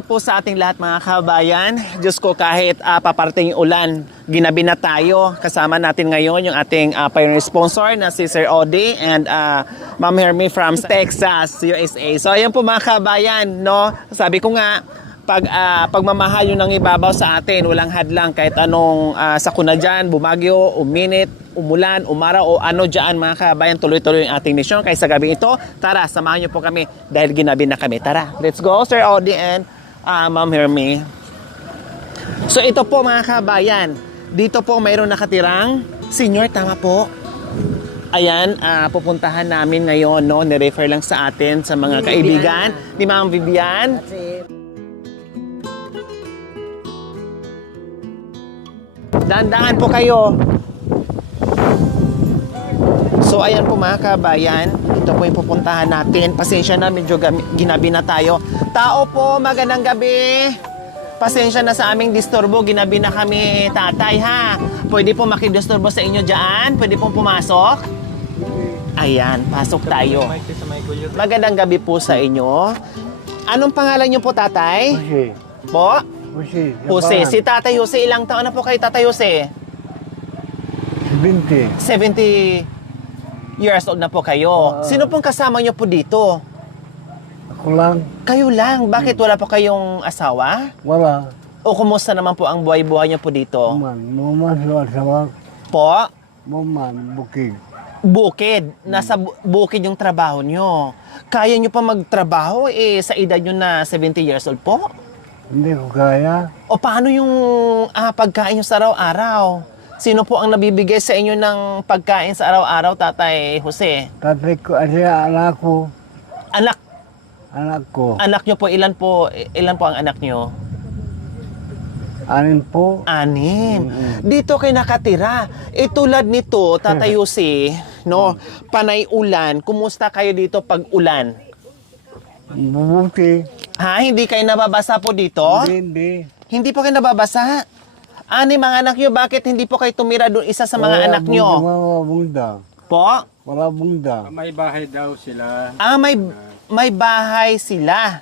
gabi po sa ating lahat mga kabayan. Diyos ko, kahit paparating yung ulan, ginabi na tayo. Kasama natin ngayon yung ating pioneer sponsor na si Sir Odi and Ma'am Hermie from Texas, USA. So ayan po mga kabayan, no? Sabi ko nga, pagmamahal yung nangibabaw sa atin, walang hadlang kahit anong sakuna dyan, bumagyo, uminit, umulan, umaraw o ano dyan mga kabayan, tuloy-tuloy yung ating misyon. Kaya sa gabi ito, tara, samahan niyo po kami dahil ginabi na kami. Tara, let's go Sir Odi and Ma'am Hermie. So ito po mga kabayan, dito po mayroon nakatirang senior, tama po. Ayan, pupuntahan namin ngayon, no? Nirefer lang sa atin sa mga kaibigan ni Ma'am Vivian. Dahan-dahan po kayo. So ayan po mga kabayan, ito po yung pupuntahan natin. Pasensya na, medyo ginabi na tayo. Tao po, magandang gabi. Pasensya na sa aming disturbo, ginabi na kami tatay ha. Pwede po makidisturbo sa inyo dyan? Pwede pong pumasok? Ayan, pasok tayo. Magandang gabi po sa inyo. Anong pangalan niyo po tatay? Jose. Po? Jose. Si Tatay Jose, ilang taon na po kayo Tatay Jose? 20. 70 years old na po kayo. Sino pong kasama nyo po dito? Ako lang. Kayo lang. Bakit wala po kayong asawa? Wala. O kumusta naman po ang buhay-buhay nyo po dito? Muman sa asawa. Po? Muman, bukid. Bukid. Nasa bukid yung trabaho nyo. Kaya nyo pa magtrabaho sa edad nyo na 70 years old po? Hindi ko kaya. O paano yung pagkain nyo sa araw-araw? Sino po ang nabibigay sa inyo ng pagkain sa araw-araw, Tatay Jose? Tatay ko, anak ko. Anak. Anak ko. Anak nyo po, ilan po ang anak nyo? Anin po. 6. Dito kayo nakatira. Tulad nito, Tatay Jose, no, panay ulan. Kumusta kayo dito pag ulan? Mabuti. Hindi kayo nababasa po dito? Hindi. Hindi po kayo nababasa? Mga anak nyo, bakit hindi po kayo tumira doon isa sa mga anak nyo? Wala bunda. Po? Wala bunda. May bahay daw sila. May bahay sila.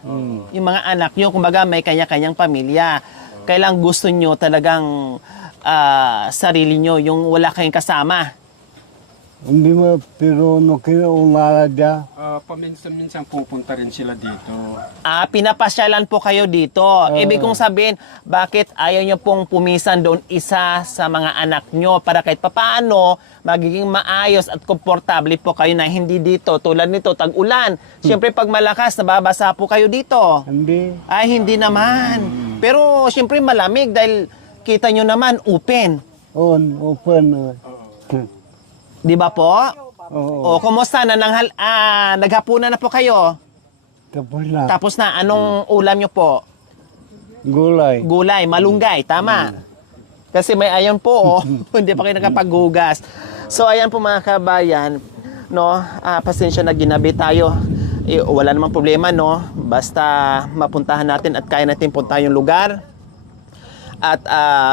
Yung mga anak nyo, kumbaga may kanya-kanyang pamilya. Kailang gusto nyo talagang sarili nyo, yung wala kayong kasama. Hindi mo, pero no kinaulala dya. Paminsan-minsan pupunta rin sila dito. Pinapasyalan po kayo dito. Ibig kong sabihin, bakit ayaw nyo pong pumisan doon isa sa mga anak nyo para kahit papaano magiging maayos at komportable po kayo na hindi dito. Tulad nito, tag-ulan. Siyempre pag malakas, nababasa po kayo dito. Hindi. Hindi naman. Pero siyempre malamig dahil kita nyo naman, open. Open. Di ba po? Oo. Kumusta na naghapunan na po kayo? Tapos na. Tapos na, anong ulam nyo po? Gulay. Gulay, malunggay, tama. Kasi may ayon po, hindi pa kayo nakapaghugas. So ayan po mga kabayan, no, pasensya na ginabi tayo. Wala namang problema, no, basta mapuntahan natin at kaya natin puntahan yung lugar. At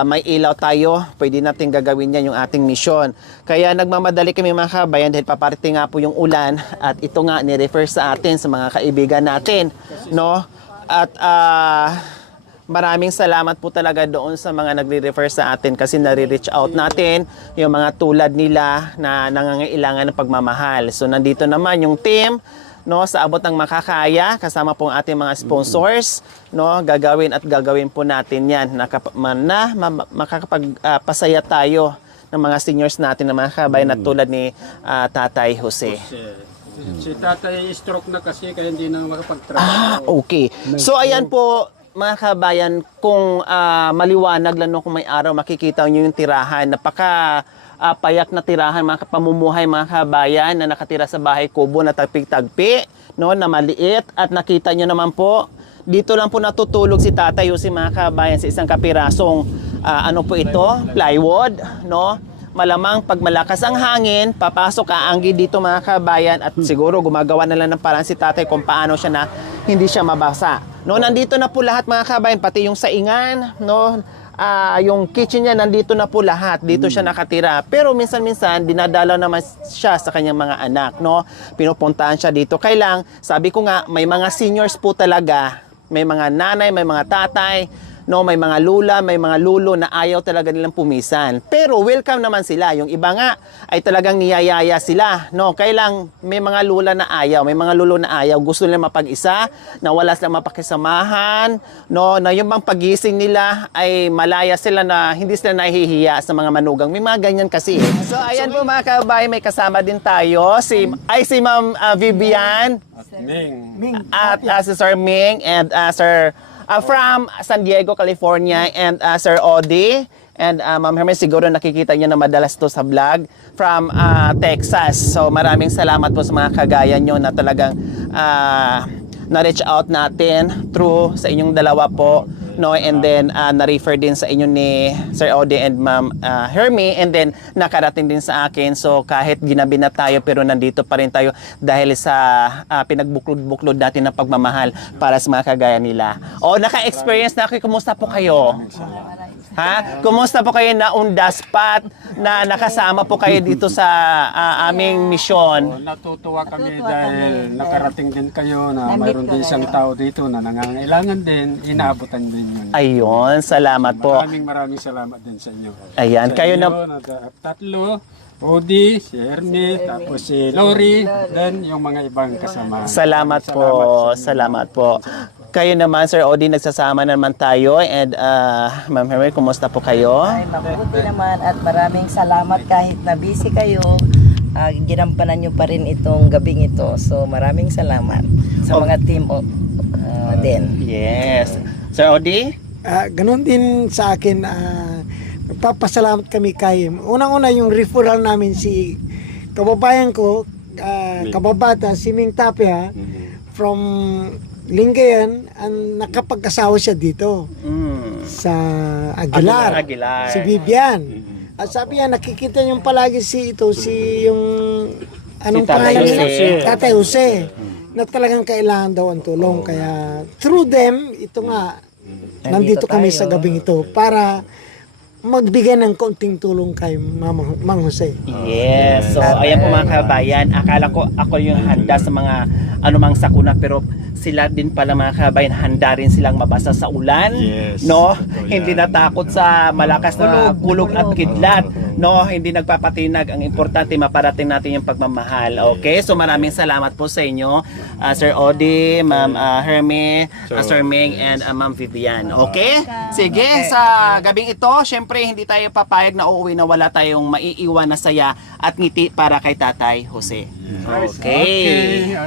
may ilaw tayo, pwede natin gagawin yan yung ating misyon. Kaya nagmamadali kami mga kabayan dahil paparating nga po yung ulan at ito nga ni-refer sa atin sa mga kaibigan natin, no? At maraming salamat po talaga doon sa mga nagre-refer sa atin kasi nare-reach out natin yung mga tulad nila na nangangailangan ng pagmamahal. So nandito naman yung team, no, sa abot ng makakaya, kasama po ang ating mga sponsors, no, gagawin po natin yan na makakapagpasaya tayo ng mga seniors natin, ng mga kabayan na tulad ni Tatay Jose. Si tatay stroke na kasi kaya hindi na makapagtrabaho. Okay. So ayan po mga kabayan, kung maliwanag lang no, kung may araw makikita nyo yung tirahan, payak na tirahan, mga pamumuhay mga kabayan na nakatira sa bahay kubo na tagpi-tagpi, no, na maliit. At nakita nyo naman po, dito lang po natutulog si Tatay Jose mga kabayan sa isang kapirasong ano po ito, plywood, no. Malamang pag malakas ang hangin, papasok aanggi dito mga kabayan at siguro gumagawa na lang ng paraan si Tatay kung paano siya na hindi siya mabasa. No, nandito na po lahat mga kabayan, pati yung saingan, no, yung kitchen niya nandito na po lahat. Dito siya nakatira. Pero minsan-minsan dinadalaw naman siya sa kanyang mga anak, no? Pinupuntahan siya dito. Kailang, sabi ko nga, may mga seniors po talaga may mga nanay, may mga tatay, no, may mga lula, may mga lulo na ayaw talaga nilang pumisan. Pero welcome naman sila. Yung iba nga ay talagang niyayaya sila, no. Kailang may mga lula na ayaw, may mga lulo na ayaw, gusto nila mapag-isa, na wala silang mapakisamahan, no, na yung bang pagising nila ay malaya sila na hindi sila nahihiya sa mga manugang. May mga ganyan kasi. So ayan po mga kababayan, may kasama din tayo si Ma'am Vivian Ming. at si Sir Ming and Sir from San Diego, California, and Sir Odi. And Ma'am Hermes, siguro nakikita niyo na madalas to sa vlog from Texas. So maraming salamat po sa mga kagaya nyo na talagang na-reach out natin through sa inyong dalawa po. No, and then na-refer din sa inyo ni Sir Odi and Ma'am Hermie, and then nakarating din sa akin. So kahit ginabi na tayo pero nandito pa rin tayo dahil sa pinagbuklod-buklod natin ng pagmamahal para sa mga kagaya nila. O naka-experience na ako, kumusta po kayo? Ha? Kumusta po kayo na on the spot na nakasama po kayo dito sa aming misyon? Natutuwa kami dahil nakarating din kayo na mayroon din isang tao dito na nangangailangan din, inaabutan din yun. Ayun, salamat po. Maraming salamat din sa inyo. Ayan, Sa kayo na... inyo, tatlo, Odi, si Hermie, tapos si Lori, then yung mga ibang kasama. Salamat po. Salamat po. Kayo naman, Sir Odi, nagsasama naman tayo. And Ma'am Hermie, kumusta po kayo? Ay, mabuti naman at maraming salamat kahit na busy kayo. Ginampanan nyo pa rin itong gabing ito. So maraming salamat sa mga team din. Yes. Sir Odi? Ganon din sa akin, nagpapasalamat kami kay unang-una yung referral namin si kababayan ko, kababata, si Ming Tapia from Lingayen, ang nakapag-asawa siya dito sa Aguilar, si Vivian. At sabi niya, nakikita niyo palagi si yung anong Tatay pangalan niya? Jose. Tatay Jose, na talagang kailangan daw ang tulong. Kaya through them, ito nga, nandito kami sa gabing ito para magbigay ng konting tulong kay Mang Jose. Yes. So, ayan po mga kabayan. Akala ko ako yung handa sa mga anumang sakuna, pero sila din pala mga kabayan, handa rin silang mabasa sa ulan. Yes. No? Hindi natakot sa malakas na kulog at kidlat. No? Hindi nagpapatinag. Ang importante, maparating natin yung pagmamahal. Okay? So, maraming salamat po sa inyo. Sir Odi, Ma'am Hermie, Sir Ming, and Ma'am Vivian. Okay? Sige, sa gabing ito, syempre, hindi tayo papayag na uuwi na wala tayong maiiwan na saya at ngiti para kay Tatay Jose. Okay.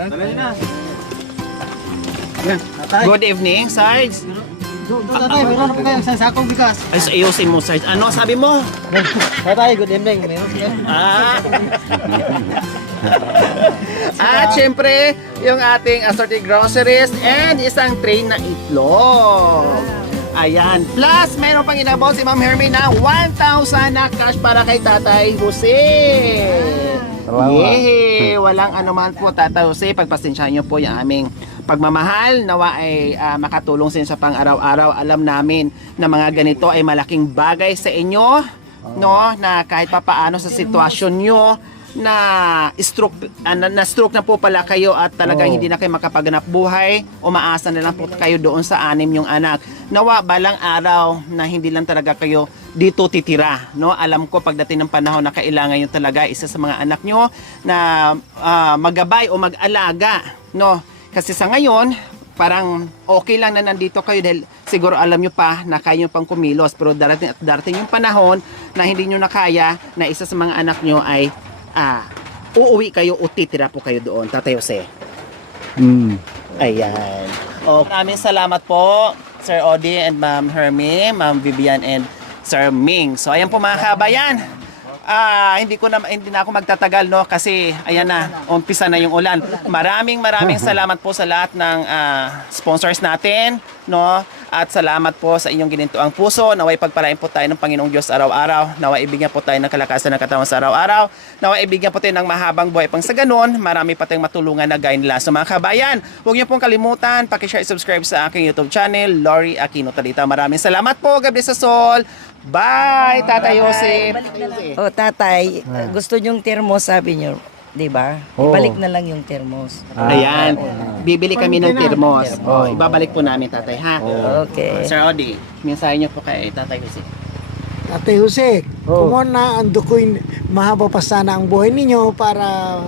Good evening, Sarge. Tatay, meron po kayong sakong bigas. Ay, ayusin mo, Sarge. Ano sabi mo? Tatay, good evening. Meron siya. At syempre, yung ating assorted groceries and isang tray na itlog. Ayan. Plus, meron pang inabot si Ma'am Hermie na 1,000 na cash para kay Tatay Jose. Yehey! Walang anuman po, Tatay Jose. Pagpasensyahan nyo po yung aming pagmamahal. Nawa ay makatulong sa pang araw-araw. Alam namin na mga ganito ay malaking bagay sa inyo. No? Na kahit papaano sa sitwasyon nyo, na stroke na po pala kayo at talagang hindi na kayo makapaganap buhay, umaasa na lang po kayo doon sa anim yung anak. Nawa balang araw na hindi lang talaga kayo dito titira, no? Alam ko pagdating ng panahon na kailangan nyo talaga isa sa mga anak nyo na magabay o mag-alaga, no? Kasi sa ngayon parang okay lang na nandito kayo dahil siguro alam nyo pa na kaya nyo pang kumilos, pero darating yung panahon na hindi nyo na kaya na isa sa mga anak nyo ay uuwi kayo o titira po kayo doon, Tatay Jose. Ayan. Maraming salamat po, Sir Odi and Ma'am Hermie, Ma'am Vivian and Sir Ming. So ayan po mga kabayan. Hindi na ako magtatagal, no, kasi ayan na, umpisa na yung ulan. Maraming salamat po sa lahat ng sponsors natin, no? At salamat po sa inyong ginintuang puso. Naway pagpalain po tayo ng Panginoong Diyos araw-araw. Naway ibigyan po tayo ng kalakasan ng katawan sa araw-araw. Naway ibigyan po tayo ng mahabang buhay pang sa ganun. Marami pa tayong matulungan na gaya nila. So mga kabayan, huwag niyo pong kalimutan, paki-share, subscribe sa aking YouTube channel, Lori Aquino Talita. Maraming salamat po. God bless us all. Bye, Tatay Jose. O tatay, gusto nyong termo, sabi nyo. di ba? Oo. Ibalik na lang yung termos. Ayan. Bibili kami ng termos. Ibabalik po namin, tatay, ha? Okay. Sir Odi, mensahe niyo po kay Tatay Jose. Ate Jose, Oh. kung na ando ko'y mahaba pa sana ang buhay ninyo para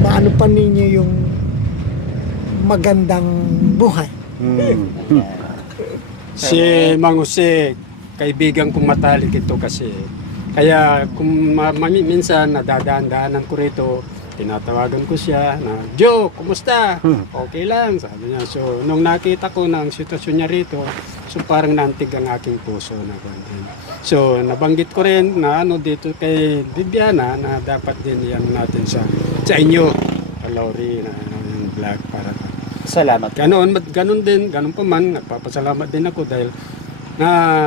maano pa ninyo yung magandang buhay. Si Mang Jose, kaibigan kong matalik ito kasi. Kaya kung minsan nadadaan-daanan ko rito, tinatawagan ko siya na, Joe, kumusta? Okay lang, sabi niya. So, nung nakita ko ng sitwasyon niya rito, so parang nantig ang aking puso na konti. So, nabanggit ko rin na dito kay Bibiana na dapat din yan natin sa inyo, Laurie, na yung vlog para Salamat. Ganon din, ganon pa man, nagpapasalamat din ako dahil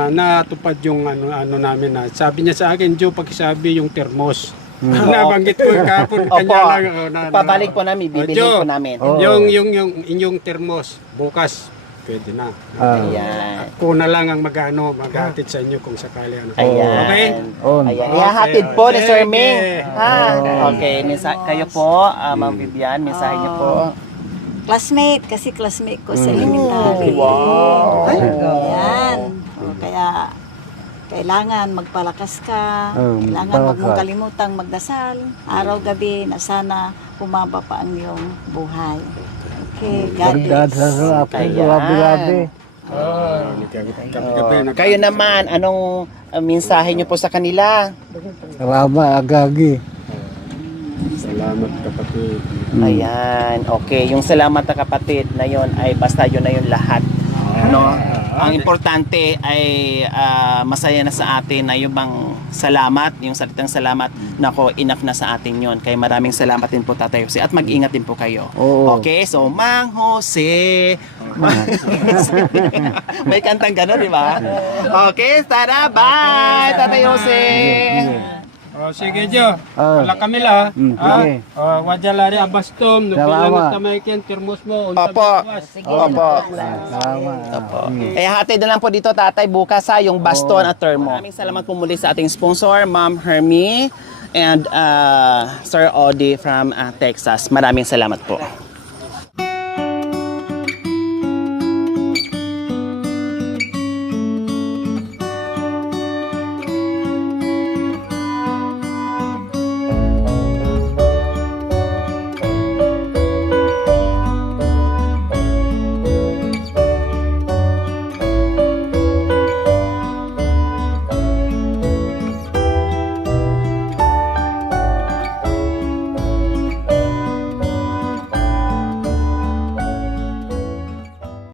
natupad yung ano namin na sabi niya sa akin, Joe, pakisabi yung termos. Nabanggit ko kahapon kanya lang. Pabalik po namin, bibili po namin. Yung inyong termos, bukas, pwede na. Ayan. Ako na lang ang maghatid sa inyo kung sakali. Ayan. Okay? Ayan. Ihahatid po ni Sir Sige. Ming. Ha? Okay. Kayo po, Ma'am Vivian, mensahe niyo po. Classmate, kasi classmate ko sa elementary. Wow. Yan. Kaya kailangan magpalakas ka, kailangan wag mong kalimutang magdasal, araw-gabi na sana humaba pa ang iyong buhay. Okay, God bless. Ayan. Kayo naman, anong mensahe niyo po sa kanila? Salamat, Agagi. Salamat kapatid. Ayan, okay. Yung salamat na kapatid na yon ay basta yun na yung lahat. No? Ang importante ay masaya na sa atin na yung bang salamat, yung salitang salamat, nako, enough na sa atin yon. Kaya maraming salamat din po, Tatay Jose. At mag-ingat din po kayo. Oo. Okay, so Mang Jose. May kantang gano'n, di ba? Okay, tara, bye, Tatay Jose. Sige, Jo. Wala kami la. Sige. Wajalari abastom. Salamat. Nubilang tamay ken termos mo. Opo. Opo. Salamat. Eh, hatid na lang po dito, Tatay, bukas ha, yung baston at termo. Maraming salamat po muli sa ating sponsor, Ma'am Hermie and Sir Odi from Texas. Maraming salamat po.